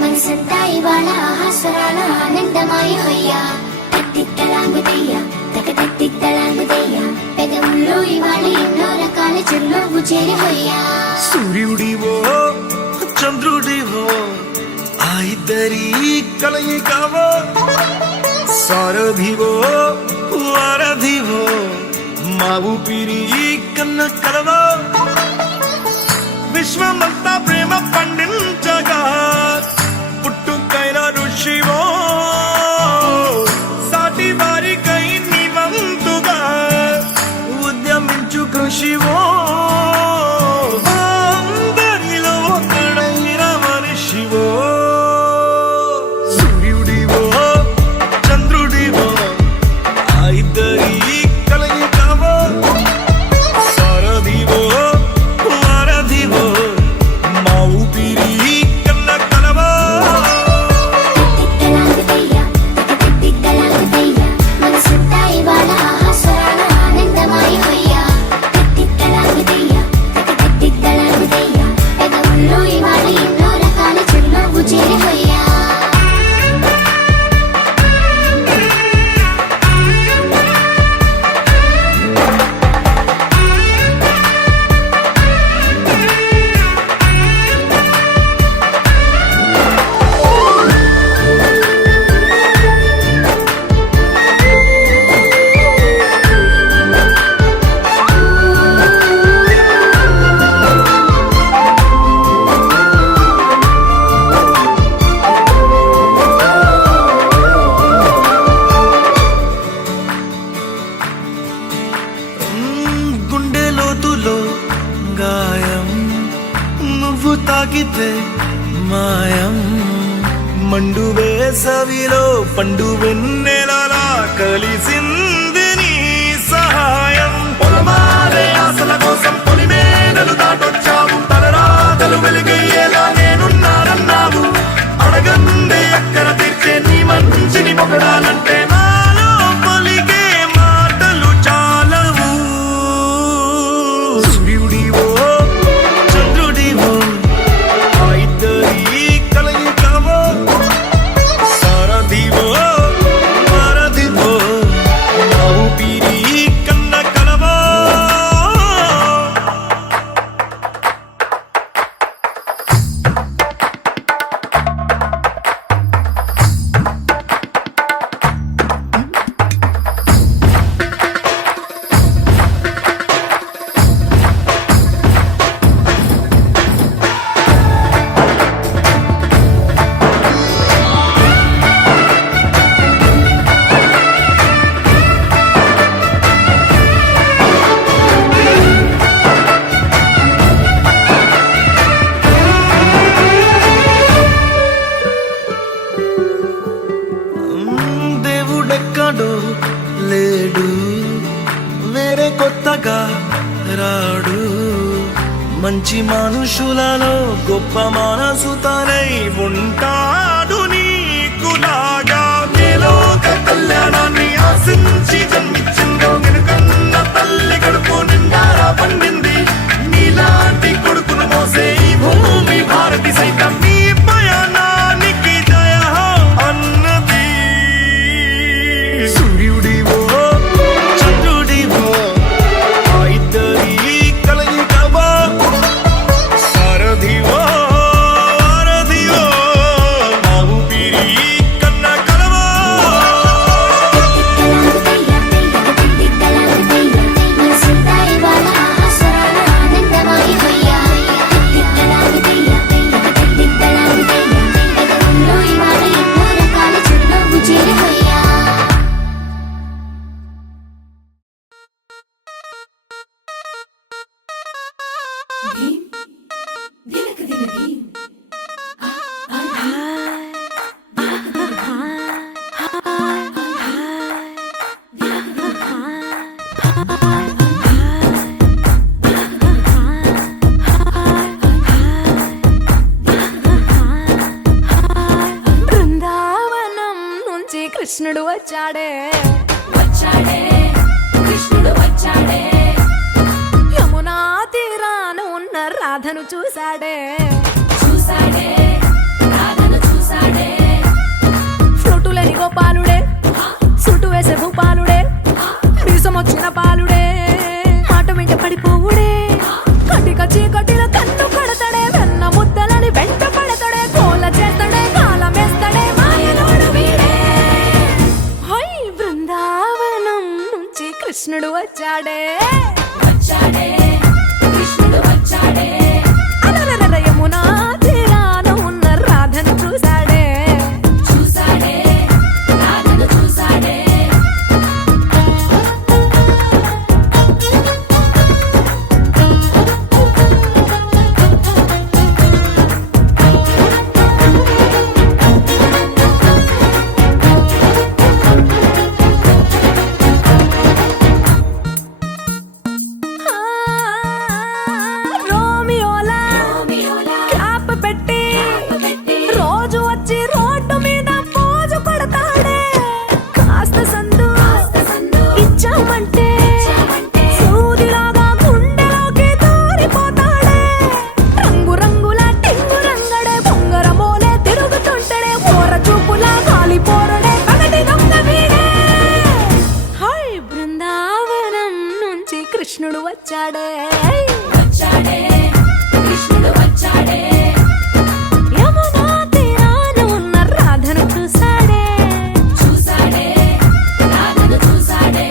మనసంతా ఇవాళ ఆహాస్వరాల ఆనందమయమయ్యా తట్టిత్తలాంగుతయ్యా తకతట్టిత్తలాంగుతయ్యా పెదవుల్లో ఇవాళ ఎన్నో రకాల చిరునవ్వు చేరిపోయ్యా సూర్యుడివో చంద్రుడివో ఆ ఇద్దరి కలయికవో సారథివో వారధివో మా ఊపిరి కన్న కలవో విశ్వమంతా ప్రేమ పండించగా పుట్టుకైన ఋషివో సాటి వారికై నివంతుగా ఉద్యమించు కృషివో అందరిలో ఒకడైన మనిషివో సూర్యుడివో చంద్రుడివో ఆ ఇద్దరి కలయికవో సారథివో వారధివో మా ఊపిరి కన్న కలవో తట్టిత్తలాంగుతయ్యా తకతట్టిత్తలాంగుతయ్యా మనసంతా ఇవాళ ఆహాస్వరాల ఆనందమయమయ్యా తట్టిత్తలాంగుతయ్యా గుండెల్లో గాయం నువ్వు తాకితే మాయం మండు వేసవిలో పండు వెన్నెలలా కలిసింది నీ సహాయం పొలమారే ఆశల కోసం పొలిమేనలు దాటొచ్చావు తలరాతలు వెలుగయ్యేలా నేనున్నానన్నావు అడగందే అక్కర తీర్చే నీ మంచిని పొగడాలంటే నాలో పలికే మాటలు చాలవు సూర్యుడివో చంద్రుడివో ఆ ఇద్దరి కలయికవో సారథివో వారధివో నా ఊపిరి కన్న కలవో దేవుడెక్కడో లేడు వేరే కొత్తగా రాడు మంచి మనుషులలో గొప్ప మనసు తనై ఉంటాడు నీకులాగా మేలోక కళ్యాణాన్ని ఆశించి జన్మించిందో వెనుకన్న తల్లి కడుపు నిండారా పండింది నీలాంటి కొడుకును మోసే ఈ భూమి భారతి సైతం నీ పయనానికి జయ హో అన్నది సూర్యుడివో చంద్రుడివో ఆ ఇద్దరి కలయికవో సారథివో వారధివో నా ఊపిరి కన్న కలవో బృందావనం నుంచి కృష్ణుడు వచ్చాడే వచ్చాడే కృష్ణుడు వచ్చాడే యమునా తీరాన ఉన్న రాధను చూశాడే చూసాడే రాధను చూసాడే ఫ్లూటులేని గోపాలుడే సుటు వేసే భూపాలుడే మీసమొచ్చిన పాలుడే మాట వెంట పడిపోవుడే కటిక చీకటిలో కన్ను పడతాడే వెన్న ముద్దలని వెంట పడతాడే కోల చేస్తాడే కాలమేస్తాడే మాయలోడు వీడే హై బృందావనం నుంచి కృష్ణుడు వచ్చాడే వచ్చాడే కృష్ణుడు వచ్చాడే అలరర యమునా తీరాన ఉన్న రాధను చూశాడే చూసాడే రాధను చూసాడే ఆ, రోమియోలా రోమియోలా క్యాప్ పెట్టి పెట్టి రోజు వచ్చి రోడ్డు మీద పోజు కొడతాడే కాస్త సందు ఇచ్చామంటే సూదిలాగా గుండెలోకి దూరిపోతాడే రంగు రంగుల టింగు రంగడే బొంగరమోలే తిరుగుతుంటాడే ఓర చూపులా కాలిపోరడే పగటి దొంగ వీడే హై బృందావనం నుంచి కృష్ణుడు వచ్చాడే వచ్చాడే కృష్ణుడు వచ్చాడే యమునా తీరాన ఉన్న రాధను చూశాడే చూసాడే రాధను చూసాడే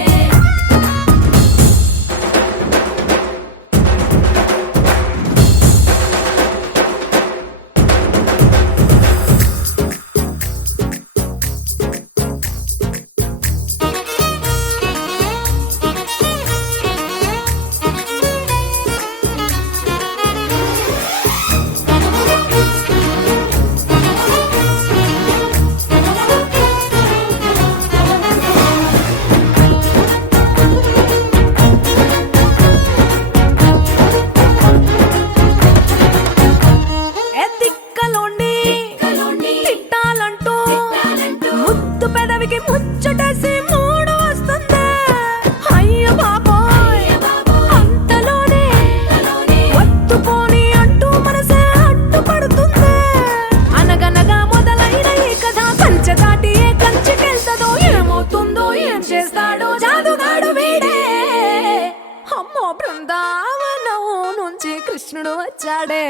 కృష్ణుడు వచ్చాడే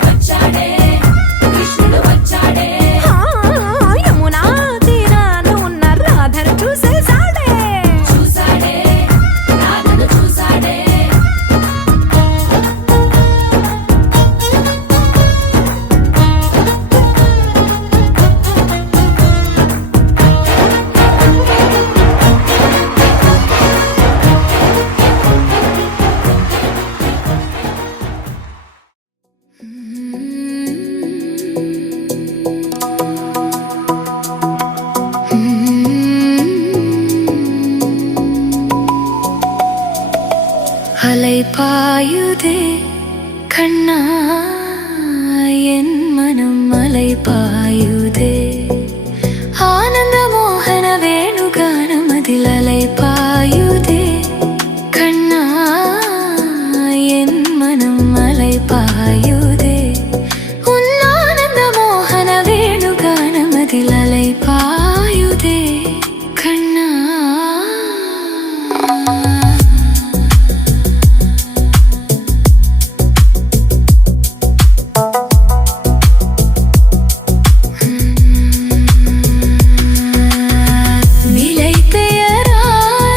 వచ్చాడే కృష్ణుడు వచ్చాడే ఆ, యమునా తీరాన ఉన్న రాధను చూసేశాడే చూసాడే రాధను చూసాడే அலை பாயுதே கண்ணா என் மனம் அலை பாயுதே ஆனந்த மோகன வேணுகானம் அதில் அலை பாயுதே கண்ணா என் மனம் அலை பாயுதே உன் ஆனந்த மோகன வேணுகானம் அதில் அலை பாயுதே கண்ணா நிலை பெயராலே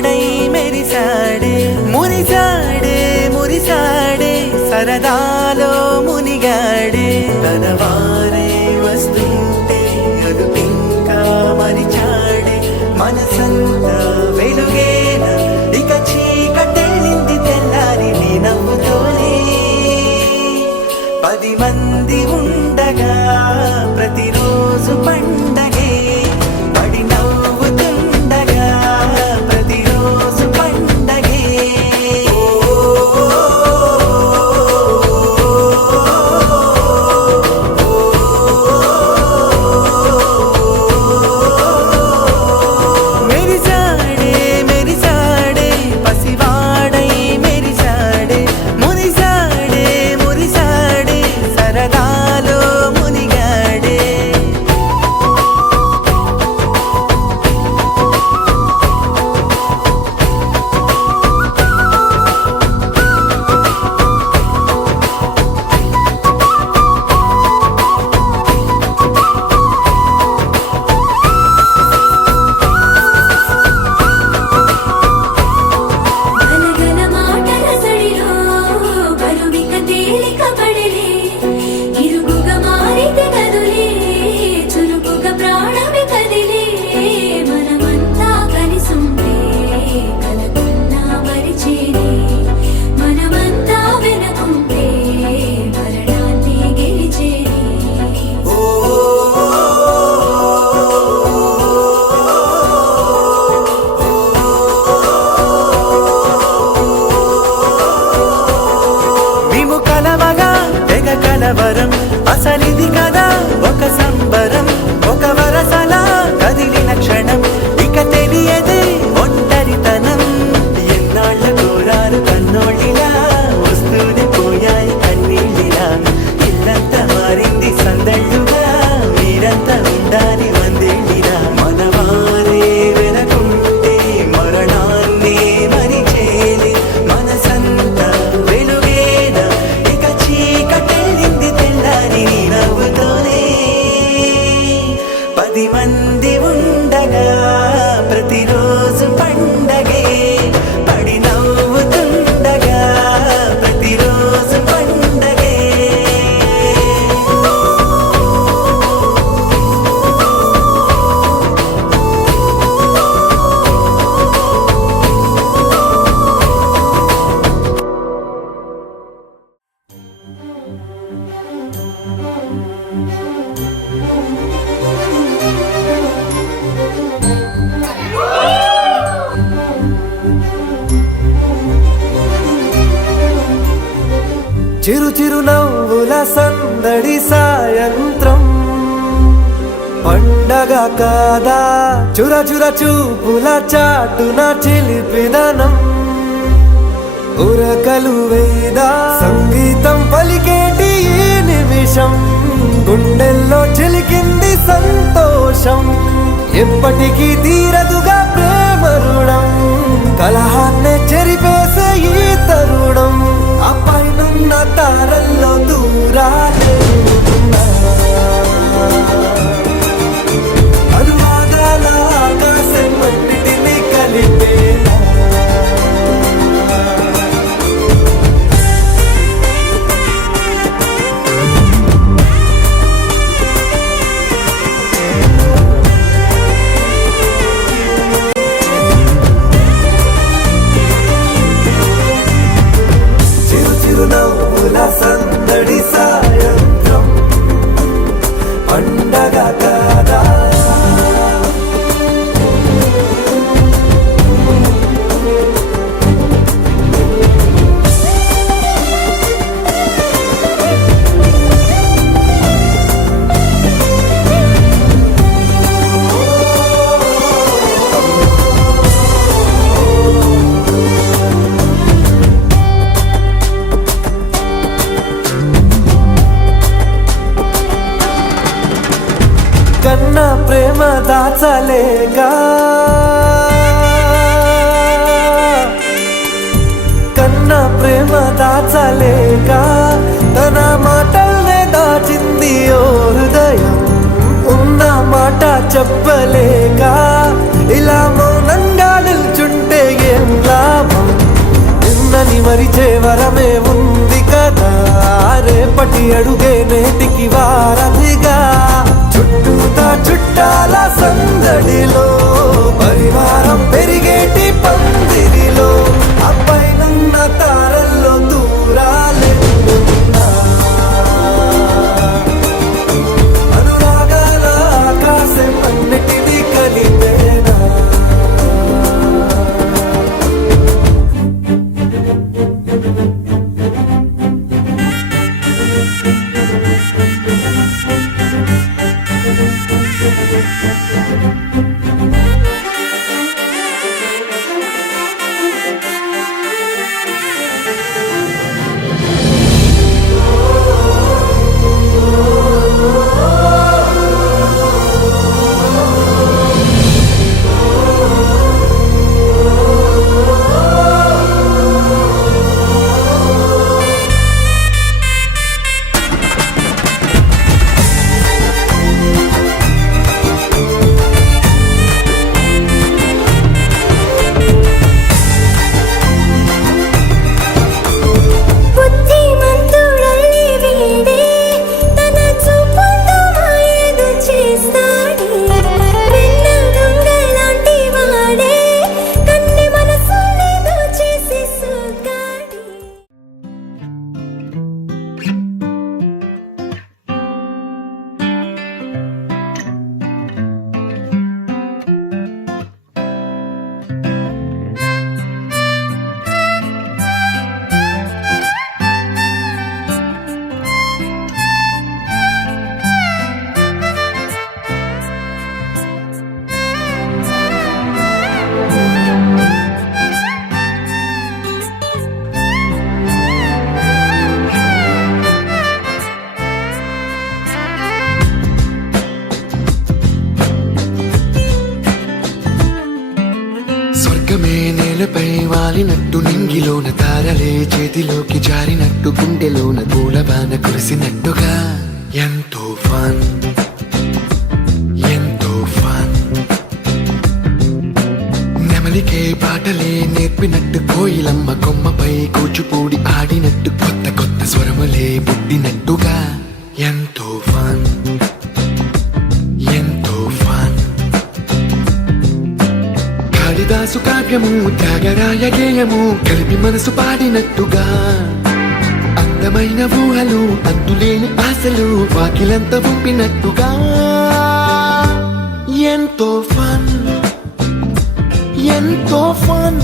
పసివాడై మెరిసాడే మురిసాడే మురిసాడే సరదాలో మునిగాడే తన వారే వస్తుంటే అదుపింకా మరిచాడే మనసంతా వెలుగేన ఇక చీకటెళ్ళింది తెల్లారి నీ నవ్వుతోనే 10 మంది ఉండగా ప్రతిరోజు పండగే పడి నవ్వుతుండగా ప్రతిరోజు పండగే మెరిసాడే మెరిసాడే పసివాడై మెరిసాడే మురిసాడే మురిసాడే సరదాలో మునిగాడే గలగల మాటల సడిలో బరువిక తేలిక పడలే ఇరుగుగా మారితే కదులే చురుకుగా ప్రాణమి కదిలే మనమంతా కలిసుంటే కలకున్నా మరిచేనే మనమంతా వెనకుంటే మరణాన్ని గెలిచేనే మేము కలవగా తెగ కలవరం అసలిది కదా ఒక సంబరం ఒక వరసలా కదిలిన క్షణం ఇక తెలియదే ఒంటరితనం ఎన్నాళ్ళ కోరారు కన్నోళ్ళిలా వస్తూనే పోయాయి కన్నీళ్ళిలా ఇల్లంతా మారింది సందళ్ళుగా మీరంతా ఉండాలి వందేళ్ళిలా మనవారే వెనకుంటే మరణాన్ని మరిచేలి మనసంతా వెలుగేన ఇక చీకటెళ్ళింది తెల్లారి నీ నవ్వుతోనే 10 మంది ఉండగా ప్రతిరోజు పండగే పడి నవ్వుతుండగా ప్రతిరోజు పండగే చిరు చిరు నవ్వుల సందడి సాయంత్రం పండగ కాదా చుర చుర చూపుల చాటున చిలిపిదనం ఉరకలు వేదా సంగీతం పలికేటి ఈ నిమిషం గుండెల్లో చిలికింది సంతోషం ఎప్పటికీ తీరదుగా ప్రేమ రుణం కలహాన్నే చెరిపేసే ఈ తరుణం ఆ పైనున్న తారల్లో దూరాలే ఉన్నా. అనువాదాల ఆకాశం అన్నిటినీ కలిపేలా చిరు చిరు నవ్వుల సందడి సాయంత్రం పండగ కాదా కన్నా ప్రేమ దాచలేగా కన్నా ప్రేమ దాచలేక తన మాటల్నే దాచింది ఓ హృదయం ఉన్న మాట చెప్పలేక ఇలా మౌనంగా నిల్చుంటే మరిచే వరమే ఉంది కదా రేపటి అడుగే నేటికి వారధిగా చుట్టూతా చుట్టాల సందడిలో పరివారం పెరిగేటి పందిరిలో అబ్బాయినున్న తారల్లో దూరాలెన్నున్నా అనురాగాల ఆకాశం అన్నిటినీ కలిపేనా బుద్ధిమంతుడల్లి వీడే తన చూపుతో మాయేదో చేస్తాడే వెన్న దొంగలాంటి వాడే కన్నె మనసులేదో చేసి సోగాడే స్వర్గమే నేలపై వాలినట్టు నింగిలోన తారలే చేతిలోకి జారినట్టు గుండెలోన పూలవాన కురిసినట్టుగా ఎంతో ఫన్ ఎంతో ఫన్ నెమలికే పాటలే నేర్పినట్టు కోయిలమ్మ కొమ్మపై కూచిపూడి ఆడినట్టు కొత్త కొత్త స్వరములే పుట్టినట్టుగా ఎంతో ఫన్ ఎంతో ఫన్ కాళిదాసు కావ్యము త్యాగరాయ గేయము కలిపి మనసు పాడినట్టుగా అందమైన ఊహలు అంతులేని ఆశలు వాకిలంత పంపినట్టుగా ఎంతో ఫన్ ఎంతో ఫన్